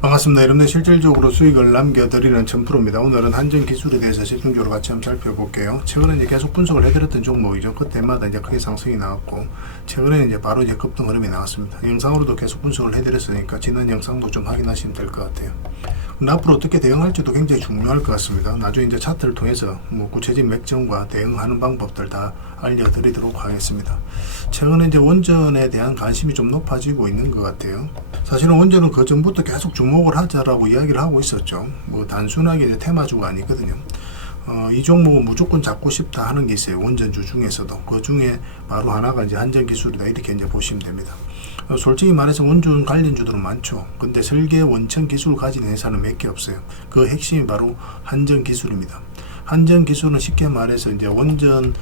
반갑습니다. 여러분들 실질적으로 수익을 남겨드리는 첨프로입니다. 오늘은 한전 기술에 대해서 집중적으로 같이 한번 살펴볼게요. 최근에 이제 계속 분석을 해드렸던 종목이죠. 그때마다 이제 크게 상승이 나왔고, 최근에 이제 바로 이제 급등 흐름이 나왔습니다. 영상으로도 계속 분석을 해드렸으니까 지난 영상도 좀 확인하시면 될 것 같아요. 근데 앞으로 어떻게 대응할지도 굉장히 중요할 것 같습니다. 나중에 이제 차트를 통해서 구체적인 맥점과 대응하는 방법들 다 알려드리도록 하겠습니다. 최근에 이제 원전에 대한 관심이 좀 높아지고 있는 것 같아요. 사실은 원전은 그 전부터 계속 주목을 하자라고 이야기를 하고 있었죠. 단순하게 이제 테마주가 아니거든요. 이 종목은 무조건 잡고 싶다 하는 게 있어요. 원전주 중에서도. 그 중에 바로 하나가 이제 한전기술이다. 이렇게 이제 보시면 됩니다. 솔직히 말해서 원전 관련주들은 많죠. 근데 설계 원천 기술을 가진 회사는 몇 개 없어요. 그 핵심이 바로 한전기술입니다. 한전기술은 쉽게 말해서 이제 원전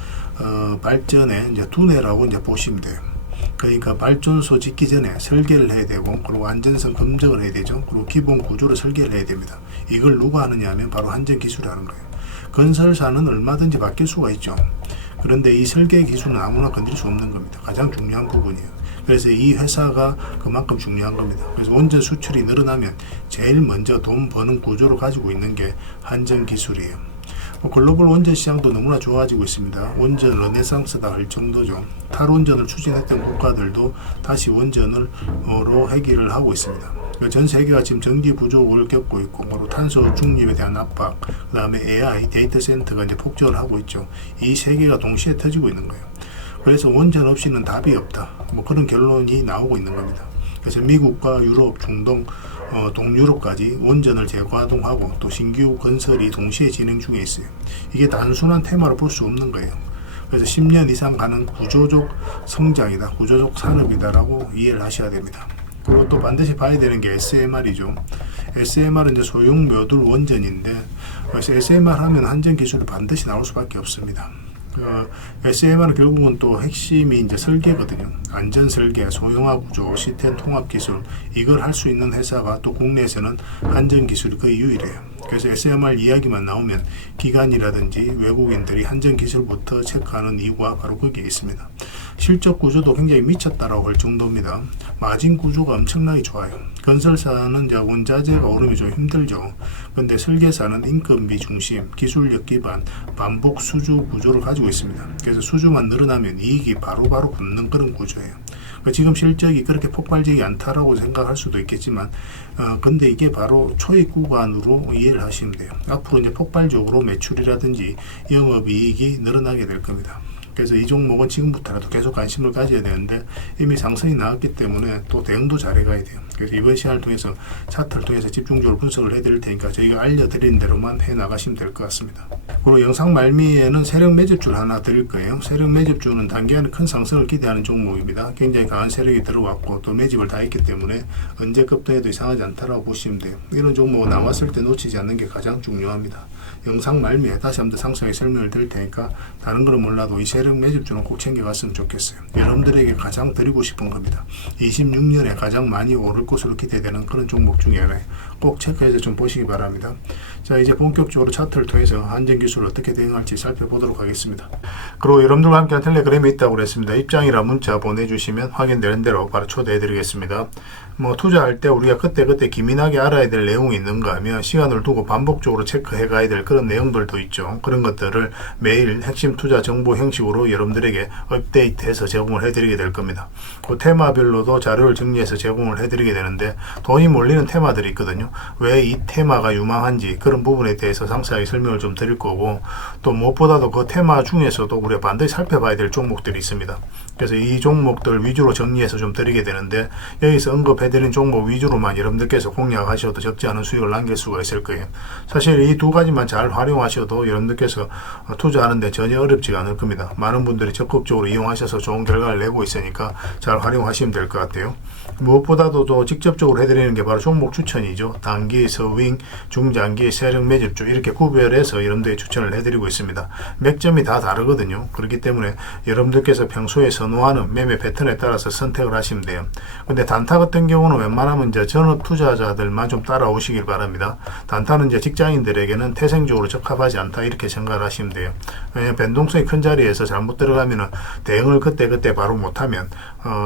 발전의 이제 두뇌라고 이제 보시면 돼요. 그러니까 발전소 짓기 전에 설계를 해야 되고, 그리고 안전성 검증을 해야 되죠. 그리고 기본 구조를 설계를 해야 됩니다. 이걸 누가 하느냐 하면 바로 한전기술이 하는 거예요. 건설사는 얼마든지 바뀔 수가 있죠. 그런데 이 설계 기술은 아무나 건드릴 수 없는 겁니다. 가장 중요한 부분이에요. 그래서 이 회사가 그만큼 중요한 겁니다. 그래서 원전 수출이 늘어나면 제일 먼저 돈 버는 구조를 가지고 있는 게 한전기술이에요. 글로벌 원전 시장도 너무나 좋아지고 있습니다. 원전 르네상스다 할 정도죠. 탈원전을 추진했던 국가들도 다시 원전으로 회귀를 하고 있습니다. 전 세계가 지금 전기 부족을 겪고 있고, 바로 탄소 중립에 대한 압박, 그 다음에 AI, 데이터 센터가 이제 폭증을 하고 있죠. 이 세 개가 동시에 터지고 있는 거예요. 그래서 원전 없이는 답이 없다. 그런 결론이 나오고 있는 겁니다. 그래서 미국과 유럽, 중동, 동유럽까지 원전을 재가동하고 또 신규 건설이 동시에 진행 중에 있어요. 이게 단순한 테마로 볼 수 없는 거예요. 그래서 10년 이상 가는 구조적 성장이다, 구조적 산업이다라고 이해를 하셔야 됩니다. 그리고 또 반드시 봐야 되는 게 SMR이죠. SMR은 이제 소형 묘들 원전인데, 그래서 SMR 하면 한전 기술이 반드시 나올 수밖에 없습니다. SMR은 결국은 또 핵심이 이제 설계거든요. 안전 설계, 소형화 구조, 시스템 통합 기술, 이걸 할 수 있는 회사가 또 국내에서는 한전 기술이 거의 유일해요. 그래서 SMR 이야기만 나오면 기관이라든지 외국인들이 한전 기술부터 체크하는 이유가 바로 거기에 있습니다. 실적 구조도 굉장히 미쳤다라고 할 정도입니다. 마진 구조가 엄청나게 좋아요. 건설사는 이제 원자재가 오르면 좀 힘들죠. 그런데 설계사는 인건비 중심, 기술력 기반, 반복 수주 구조를 가지고 있습니다. 그래서 수주만 늘어나면 이익이 바로바로 붙는 그런 구조예요. 지금 실적이 그렇게 폭발적이 않다라고 생각할 수도 있겠지만, 근데 이게 바로 초입 구간으로 이해를 하시면 돼요. 앞으로 이제 폭발적으로 매출이라든지 영업이익이 늘어나게 될 겁니다. 그래서 이 종목은 지금부터라도 계속 관심을 가져야 되는데, 이미 상승이 나왔기 때문에 또 대응도 잘해가야 돼요. 그래서 이번 시간을 통해서 차트를 통해서 집중적으로 분석을 해드릴 테니까 저희가 알려드린 대로만 해나가시면 될 것 같습니다. 그리고 영상 말미에는 세력 매집주를 하나 드릴 거예요. 세력 매집주는 단기간에 큰 상승을 기대하는 종목입니다. 굉장히 강한 세력이 들어왔고 또 매집을 다 했기 때문에 언제 급등해도 이상하지 않다라고 보시면 돼요. 이런 종목은 나왔을 때 놓치지 않는 게 가장 중요합니다. 영상 말미에 다시 한번 상세하게 설명을 드릴 테니까 다른 거는 몰라도 이 세력 매집주는 꼭 챙겨갔으면 좋겠어요. 여러분들에게 가장 드리고 싶은 겁니다. 26년에 가장 많이 오를 것으로 기대되는 그런 종목 중에 하나예요. 꼭 체크해서 좀 보시기 바랍니다. 자, 이제 본격적으로 차트를 통해서 한전기술을 어떻게 대응할지 살펴보도록 하겠습니다. 그리고 여러분들과 함께한 텔레그램이 있다고 그랬습니다. 입장이라 문자 보내주시면 확인되는 대로 바로 초대해 드리겠습니다. 투자할 때 우리가 그때그때 기민하게 알아야 될 내용이 있는가 하면 시간을 두고 반복적으로 체크해 가야 될 그런 내용들도 있죠. 그런 것들을 매일 핵심 투자 정보 형식으로 여러분들에게 업데이트해서 제공을 해드리게 될 겁니다. 그 테마별로도 자료를 정리해서 제공을 해드리게 되는데, 돈이 몰리는 테마들이 있거든요. 왜 이 테마가 유망한지 그런 부분에 대해서 상세하게 설명을 좀 드릴 거고, 또 무엇보다도 그 테마 중에서도 우리가 반드시 살펴봐야 될 종목들이 있습니다. 그래서 이 종목들 위주로 정리해서 좀 드리게 되는데, 여기서 언급해드린 종목 위주로만 여러분들께서 공략하셔도 적지 않은 수익을 남길 수가 있을 거예요. 사실 이 두 가지만 잘 활용하셔도 여러분들께서 투자하는데 전혀 어렵지가 않을 겁니다. 많은 분들이 적극적으로 이용하셔서 좋은 결과를 내고 있으니까 잘 활용하시면 될 것 같아요. 무엇보다도 또 직접적으로 해드리는 게 바로 종목 추천이죠. 단기, 서윙, 중장기, 세력 매집주 이렇게 구별해서 여러분들에게 추천을 해드리고 있습니다. 맥점이 다 다르거든요. 그렇기 때문에 여러분들께서 평소에 선호하는 매매 패턴에 따라서 선택을 하시면 돼요. 근데 단타 같은 경우는 웬만하면 이제 전업 투자자들만 좀 따라오시길 바랍니다. 단타는 이제 직장인들에게는 태생적으로 적합하지 않다 이렇게 생각을 하시면 돼요. 왜냐하면 변동성이 큰 자리에서 잘못 들어가면은 대응을 그때그때 바로 못하면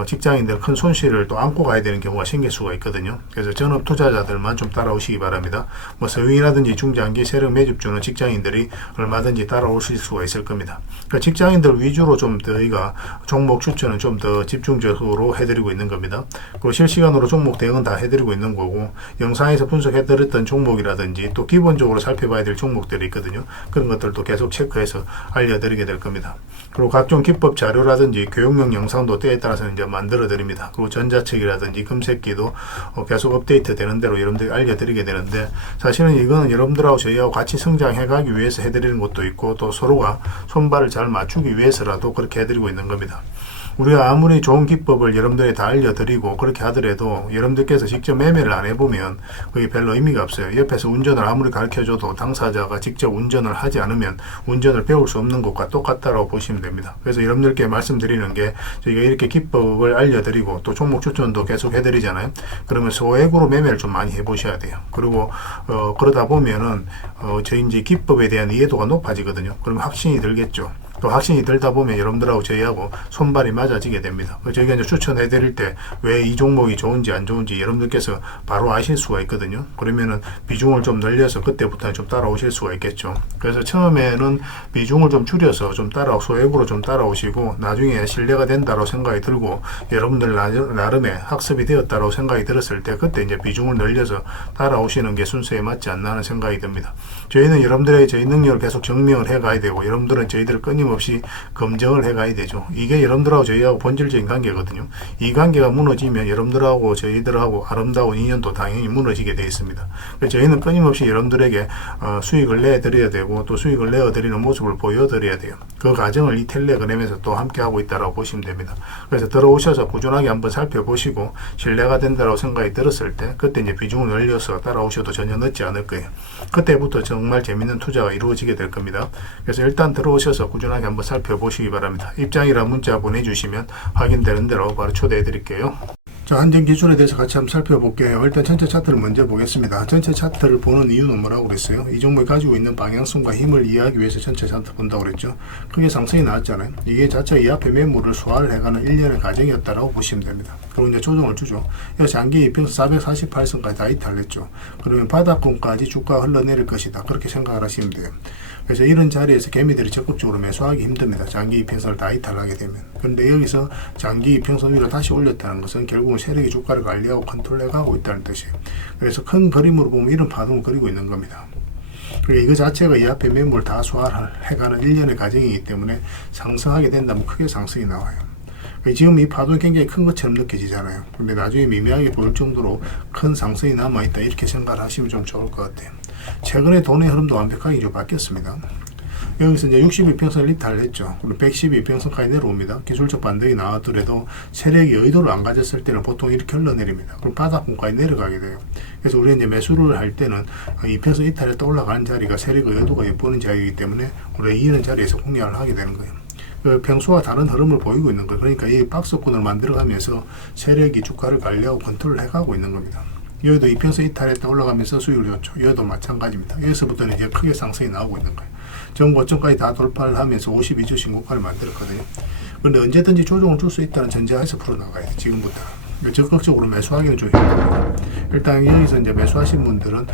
직장인들 큰 손실을 또 안고 가야 되는 경우가 생길 수가 있거든요. 그래서 전업 투자자들만 좀 따라오시기 바랍니다. 뭐 서유이라든지 중장기 세력 매집주는 직장인들이 얼마든지 따라오실 수가 있을 겁니다. 그러니까 직장인들 위주로 좀 저희가 종목 추천은 좀 더 집중적으로 해드리고 있는 겁니다. 그리고 실시간으로 종목 대응은 다 해드리고 있는 거고, 영상에서 분석해드렸던 종목이라든지 또 기본적으로 살펴봐야 될 종목들이 있거든요. 그런 것들도 계속 체크해서 알려드리게 될 겁니다. 그리고 각종 기법 자료라든지 교육용 영상도 때에 따라서 이제 만들어 드립니다. 그리고 전자책이라든지 금색기도 계속 업데이트 되는 대로 여러분들이 알려드리게 되는데, 사실은 이거는 여러분들하고 저희하고 같이 성장해 가기 위해서 해드리는 것도 있고, 또 서로가 손발을 잘 맞추기 위해서라도 그렇게 해드리고 있는 겁니다. 우리가 아무리 좋은 기법을 여러분들이 다 알려드리고 그렇게 하더라도 여러분들께서 직접 매매를 안 해보면 그게 별로 의미가 없어요. 옆에서 운전을 아무리 가르쳐줘도 당사자가 직접 운전을 하지 않으면 운전을 배울 수 없는 것과 똑같다고 보시면 됩니다. 그래서 여러분들께 말씀드리는 게, 저희가 이렇게 기법을 알려드리고 또 종목 추천도 계속 해드리잖아요. 그러면 소액으로 매매를 좀 많이 해보셔야 돼요. 그리고 그러다 보면은 저희 이제 기법에 대한 이해도가 높아지거든요. 그러면 확신이 들겠죠. 또 확신이 들다 보면 여러분들하고 저희하고 손발이 맞아지게 됩니다. 저희가 이제 추천해 드릴 때 왜 이 종목이 좋은지 안 좋은지 여러분들께서 바로 아실 수가 있거든요. 그러면은 비중을 좀 늘려서 그때부터는 좀 따라오실 수가 있겠죠. 그래서 처음에는 비중을 좀 줄여서 좀 소액으로 좀 따라오시고, 나중에 신뢰가 된다고 생각이 들고 여러분들 나름의 학습이 되었다고 생각이 들었을 때 그때 이제 비중을 늘려서 따라오시는 게 순서에 맞지 않나 하는 생각이 듭니다. 저희는 여러분들에게 저희 능력을 계속 증명을 해 가야 되고, 여러분들은 저희들을 끊임없이 검증을 해 가야 되죠. 이게 여러분들하고 저희하고 본질적인 관계거든요. 이 관계가 무너지면 여러분들하고 저희들하고 아름다운 인연도 당연히 무너지게 되어 있습니다. 그래서 저희는 끊임없이 여러분들에게 수익을 내드려야 되고, 또 수익을 내어드리는 모습을 보여드려야 돼요. 그 과정을 이 텔레그램에서 또 함께 하고 있다고 보시면 됩니다. 그래서 들어오셔서 꾸준하게 한번 살펴보시고 신뢰가 된다고 생각이 들었을 때 그때 이제 비중을 늘려서 따라오셔도 전혀 늦지 않을 거예요. 그때부터 정말 재밌는 투자가 이루어지게 될 겁니다. 그래서 일단 들어오셔서 꾸준하게 한번 살펴보시기 바랍니다. 입장이라 문자 보내주시면 확인되는 대로 바로 초대해 드릴게요. 자, 한전 기술에 대해서 같이 한번 살펴볼게요. 일단 전체 차트를 먼저 보겠습니다. 전체 차트를 보는 이유는 뭐라고 그랬어요? 이 종목이 가지고 있는 방향성과 힘을 이해하기 위해서 전체 차트 본다고 그랬죠. 크게 상승이 나왔잖아요. 이게 자체 이 앞에 매물을 소화를 해가는 일련의 과정이었다고 보시면 됩니다. 그리고 이제 조정을 주죠. 장기 이평선 448선까지 다 이탈했죠. 그러면 바닥권까지 주가가 흘러내릴 것이다, 그렇게 생각을 하시면 돼요. 그래서 이런 자리에서 개미들이 적극적으로 매수하기 힘듭니다. 장기 이평선을 다 이탈하게 되면. 그런데 여기서 장기 이평선 위로 다시 올렸다는 것은 결국은 세력이 주가를 관리하고 컨트롤해가고 있다는 뜻이에요. 그래서 큰 그림으로 보면 이런 파동을 그리고 있는 겁니다. 그리고 이거 자체가 이 앞에 매물 다 소화를 해가는 일련의 과정이기 때문에 상승하게 된다면 크게 상승이 나와요. 지금 이 파동이 굉장히 큰 것처럼 느껴지잖아요. 근데 나중에 미미하게 보일 정도로 큰 상승이 남아있다, 이렇게 생각을 하시면 좀 좋을 것 같아요. 최근에 돈의 흐름도 완벽하게 좀 바뀌었습니다. 여기서 이제 62평선을 이탈했죠. 그리고 112평선까지 내려옵니다. 기술적 반등이 나왔더라도 세력이 의도를 안 가졌을 때는 보통 이렇게 흘러내립니다. 그럼 바닥권까지 내려가게 돼요. 그래서 우리가 이제 매수를 할 때는 이 평선 이탈했다 올라가는 자리가 세력의 의도가 엿보는 자리이기 때문에 우리가 이런 자리에서 공략을 하게 되는 거예요. 평소와 다른 흐름을 보이고 있는 거예요. 그러니까 이 박스권을 만들어가면서 세력이 주가를 관리하고 컨트롤을 해가고 있는 겁니다. 여기도 이평선 이탈했다 올라가면서 수익을 줬죠. 여기도 마찬가지입니다. 여기서부터는 이제 크게 상승이 나오고 있는 거예요. 전 고점까지 다 돌파를 하면서 52주 신고가를 만들었거든요. 그런데 언제든지 조정을 줄 수 있다는 전제하에서 풀어나가야 돼요. 지금부터. 적극적으로 매수하기는 좀 힘듭니다. 일단 여기서 이제 매수하신 분들은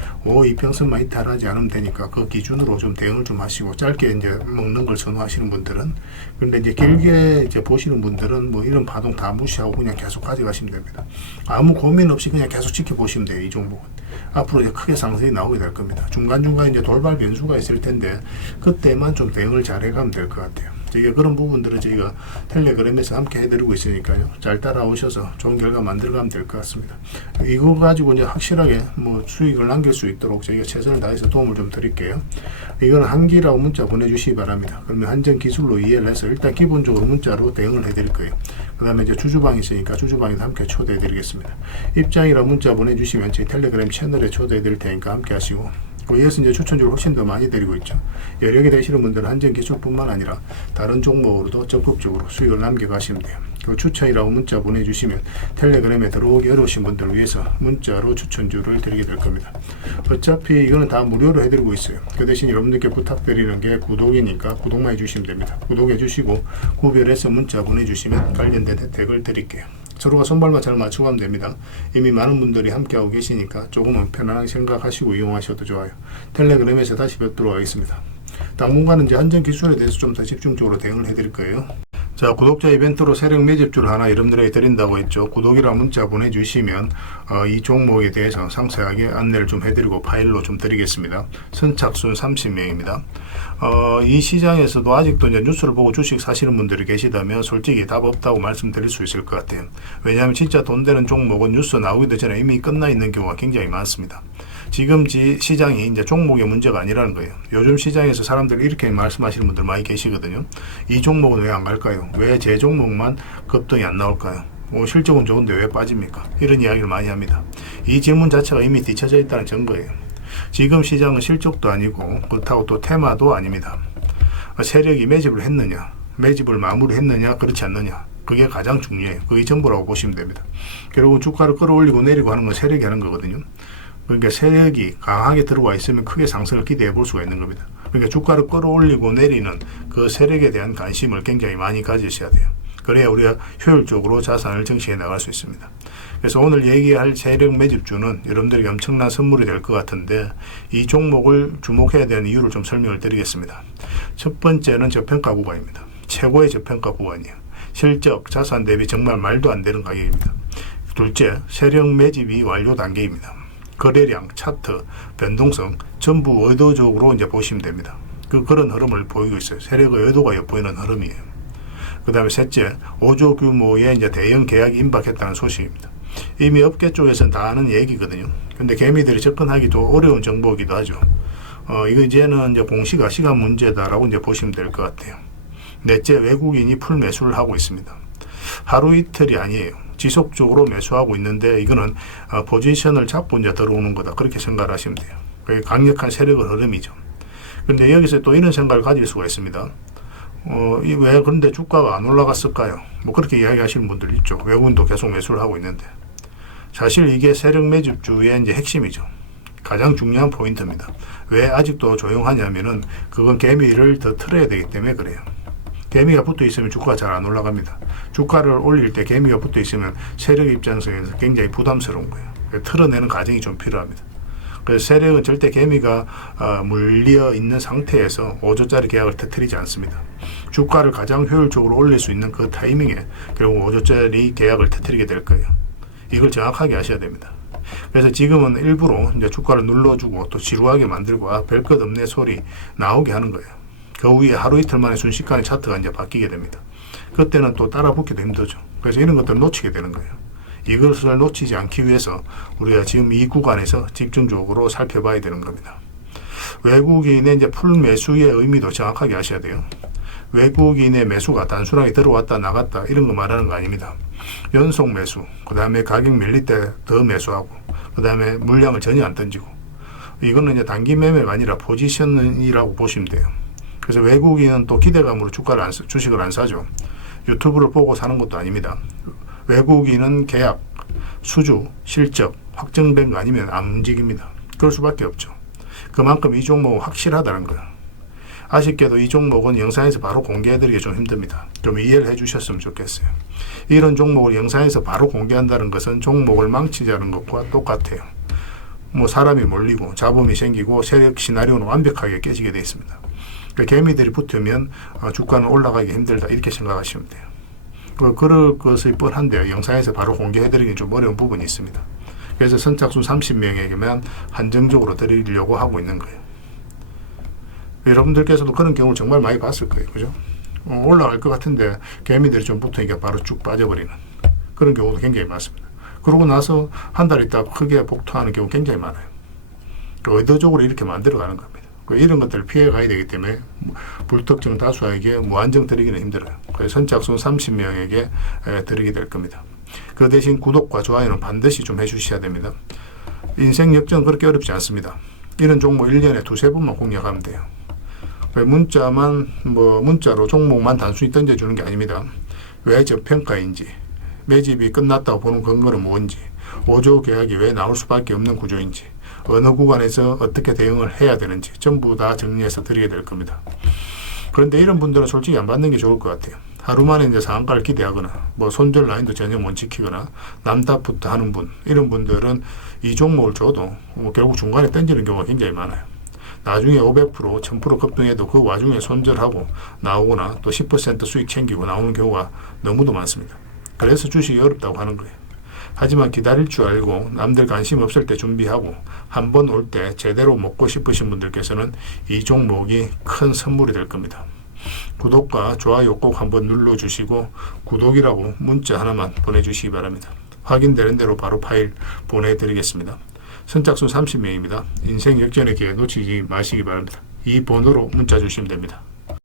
이평선만 이탈하지 않으면 되니까 그 기준으로 좀 대응을 좀 하시고, 짧게 이제 먹는 걸 선호하시는 분들은, 근데 이제 길게 이제 보시는 분들은 뭐 이런 파동 다 무시하고 그냥 계속 가져가시면 됩니다. 아무 고민 없이 그냥 계속 지켜보시면 돼요. 이 종목은 앞으로 이제 크게 상승이 나오게 될 겁니다. 중간중간 이제 돌발 변수가 있을 텐데 그때만 좀 대응을 잘 해가면 될 것 같아요. 저희가 그런 부분들을 저희가 텔레그램에서 함께 해드리고 있으니까요. 잘 따라오셔서 좋은 결과 만들어가면 될 것 같습니다. 이거 가지고 이제 확실하게 뭐 수익을 남길 수 있도록 저희가 최선을 다해서 도움을 좀 드릴게요. 이거는 한기라고 문자 보내주시기 바랍니다. 그러면 한전 기술로 이해를 해서 일단 기본적으로 문자로 대응을 해드릴 거예요. 그 다음에 이제 주주방이 있으니까 주주방에도 함께 초대해 드리겠습니다. 입장이라 문자 보내주시면 저희 텔레그램 채널에 초대해 드릴 테니까 함께 하시고, 이어서 이제 추천주를 훨씬 더 많이 드리고 있죠. 여력이 되시는 분들은 한전기술뿐만 아니라 다른 종목으로도 적극적으로 수익을 남겨가시면 돼요. 그 추천이라고 문자 보내주시면 텔레그램에 들어오기 어려우신 분들을 위해서 문자로 추천주를 드리게 될 겁니다. 어차피 이거는 다 무료로 해드리고 있어요. 그 대신 여러분들께 부탁드리는 게 구독이니까 구독만 해주시면 됩니다. 구독해 주시고 구별해서 문자 보내주시면 관련된 혜택을 드릴게요. 서로가 손발만 잘 맞추고 하면 됩니다. 이미 많은 분들이 함께하고 계시니까 조금은 편안하게 생각하시고 이용하셔도 좋아요. 텔레그램에서 다시 뵙도록 하겠습니다. 당분간은 이제 한전기술에 대해서 좀 더 집중적으로 대응을 해드릴 거예요. 자, 구독자 이벤트로 세력 매집주를 하나 여러분들에게 드린다고 했죠. 구독이랑 문자 보내주시면 이 종목에 대해서 상세하게 안내를 좀 해드리고 파일로 좀 드리겠습니다. 선착순 30명입니다. 이 시장에서도 아직도 이제 뉴스를 보고 주식 사시는 분들이 계시다면 솔직히 답 없다고 말씀드릴 수 있을 것 같아요. 왜냐하면 진짜 돈 되는 종목은 뉴스 나오기도 전에 이미 끝나 있는 경우가 굉장히 많습니다. 지금 시장이 이제 종목의 문제가 아니라는 거예요. 요즘 시장에서 사람들이 이렇게 말씀하시는 분들 많이 계시거든요. 이 종목은 왜 안 갈까요? 왜 제 종목만 급등이 안 나올까요? 실적은 좋은데 왜 빠집니까? 이런 이야기를 많이 합니다. 이 질문 자체가 이미 뒤쳐져 있다는 증거예요. 지금 시장은 실적도 아니고 그렇다고 또 테마도 아닙니다. 세력이 매집을 했느냐, 매집을 마무리했느냐, 그렇지 않느냐, 그게 가장 중요해요. 그게 전부라고 보시면 됩니다. 결국은 주가를 끌어올리고 내리고 하는 건 세력이 하는 거거든요. 그러니까 세력이 강하게 들어와 있으면 크게 상승을 기대해 볼 수가 있는 겁니다. 그러니까 주가를 끌어올리고 내리는 그 세력에 대한 관심을 굉장히 많이 가지셔야 돼요. 그래야 우리가 효율적으로 자산을 증식해 나갈 수 있습니다. 그래서 오늘 얘기할 세력 매집주는 여러분들에게 엄청난 선물이 될 것 같은데 이 종목을 주목해야 되는 이유를 좀 설명을 드리겠습니다. 첫 번째는 저평가 구간입니다. 최고의 저평가 구간이에요. 실적, 자산 대비 정말 말도 안 되는 가격입니다. 둘째, 세력 매집이 완료 단계입니다. 거래량, 차트, 변동성 전부 의도적으로 이제 보시면 됩니다. 그런 흐름을 보이고 있어요. 세력의 의도가 엿보이는 흐름이에요. 그 다음에 셋째, 5조 규모의 이제 대형 계약이 임박했다는 소식입니다. 이미 업계 쪽에서는 다 아는 얘기거든요. 근데 개미들이 접근하기도 어려운 정보이기도 하죠. 이거 이제는 이제 공시가 시간 문제다라고 이제 보시면 될 것 같아요. 넷째, 외국인이 풀 매수를 하고 있습니다. 하루 이틀이 아니에요. 지속적으로 매수하고 있는데 이거는 포지션을 잡고 이제 들어오는 거다. 그렇게 생각을 하시면 돼요. 그게 강력한 세력의 흐름이죠. 그런데 여기서 또 이런 생각을 가질 수가 있습니다. 왜 그런데 주가가 안 올라갔을까요? 그렇게 이야기하시는 분들 있죠. 외국인도 계속 매수를 하고 있는데. 사실 이게 세력 매집주의 이제 핵심이죠. 가장 중요한 포인트입니다. 왜 아직도 조용하냐면은 그건 개미를 더 틀어야 되기 때문에 그래요. 개미가 붙어 있으면 주가가 잘 안 올라갑니다. 주가를 올릴 때 개미가 붙어 있으면 세력 입장에서 굉장히 부담스러운 거예요. 틀어내는 과정이 좀 필요합니다. 그래서 세력은 절대 개미가 물려 있는 상태에서 5조짜리 계약을 터뜨리지 않습니다. 주가를 가장 효율적으로 올릴 수 있는 그 타이밍에 결국 5조짜리 계약을 터뜨리게 될 거예요. 이걸 정확하게 아셔야 됩니다. 그래서 지금은 일부러 이제 주가를 눌러주고 또 지루하게 만들고 별 것 없네 소리 나오게 하는 거예요. 그 후에 하루 이틀 만에 순식간에 차트가 이제 바뀌게 됩니다. 그때는 또 따라 붙기도 힘들죠. 그래서 이런 것들을 놓치게 되는 거예요. 이것을 놓치지 않기 위해서 우리가 지금 이 구간에서 집중적으로 살펴봐야 되는 겁니다. 외국인의 이제 풀 매수의 의미도 정확하게 아셔야 돼요. 외국인의 매수가 단순하게 들어왔다 나갔다 이런 거 말하는 거 아닙니다. 연속 매수, 그 다음에 가격 밀릴 때 더 매수하고, 그 다음에 물량을 전혀 안 던지고, 이거는 이제 단기 매매가 아니라 포지션이라고 보시면 돼요. 그래서 외국인은 또 기대감으로 주식을 안 사죠. 유튜브를 보고 사는 것도 아닙니다. 외국인은 계약, 수주, 실적 확정된 거 아니면 안 움직입니다. 그럴 수밖에 없죠. 그만큼 이 종목은 확실하다는 거예요. 아쉽게도 이 종목은 영상에서 바로 공개해드리기 좀 힘듭니다. 좀 이해를 해주셨으면 좋겠어요. 이런 종목을 영상에서 바로 공개한다는 것은 종목을 망치자는 것과 똑같아요. 사람이 몰리고 자본이 생기고 세력 시나리오는 완벽하게 깨지게 되어 있습니다. 개미들이 붙으면 주가는 올라가기 힘들다 이렇게 생각하시면 돼요. 그럴 것이 뻔한데요. 영상에서 바로 공개해드리기 좀 어려운 부분이 있습니다. 그래서 선착순 30명에게만 한정적으로 드리려고 하고 있는 거예요. 여러분들께서도 그런 경우를 정말 많이 봤을 거예요. 그죠? 올라갈 것 같은데 개미들이 좀 붙으니까 바로 쭉 빠져버리는 그런 경우도 굉장히 많습니다. 그러고 나서 한 달 있다가 크게 복토하는 경우 굉장히 많아요. 의도적으로 이렇게 만들어가는 겁니다. 이런 것들을 피해 가야 되기 때문에 불특정 다수에게 무한정 드리기는 힘들어요. 그래서 선착순 30명에게 드리게 될 겁니다. 그 대신 구독과 좋아요는 반드시 좀 해주셔야 됩니다. 인생 역전은 그렇게 어렵지 않습니다. 이런 종목 1년에 두세 번만 공략하면 돼요. 왜 문자로 종목만 단순히 던져주는 게 아닙니다. 왜 저평가인지, 매집이 끝났다고 보는 근거는 뭔지, 5조 계약이 왜 나올 수밖에 없는 구조인지, 어느 구간에서 어떻게 대응을 해야 되는지 전부 다 정리해서 드리게 될 겁니다. 그런데 이런 분들은 솔직히 안 받는 게 좋을 것 같아요. 하루 만에 이제 상한가를 기대하거나 손절 라인도 전혀 못 지키거나 남탓부터 하는 분, 이런 분들은 이 종목을 줘도 결국 중간에 던지는 경우가 굉장히 많아요. 나중에 500%, 1000% 급등해도 그 와중에 손절하고 나오거나 또 10% 수익 챙기고 나오는 경우가 너무도 많습니다. 그래서 주식이 어렵다고 하는 거예요. 하지만 기다릴 줄 알고 남들 관심 없을 때 준비하고 한 번 올 때 제대로 먹고 싶으신 분들께서는 이 종목이 큰 선물이 될 겁니다. 구독과 좋아요 꼭 한번 눌러주시고 구독이라고 문자 하나만 보내주시기 바랍니다. 확인되는 대로 바로 파일 보내드리겠습니다. 선착순 30명입니다. 인생 역전의 기회 놓치지 마시기 바랍니다. 이 번호로 문자 주시면 됩니다.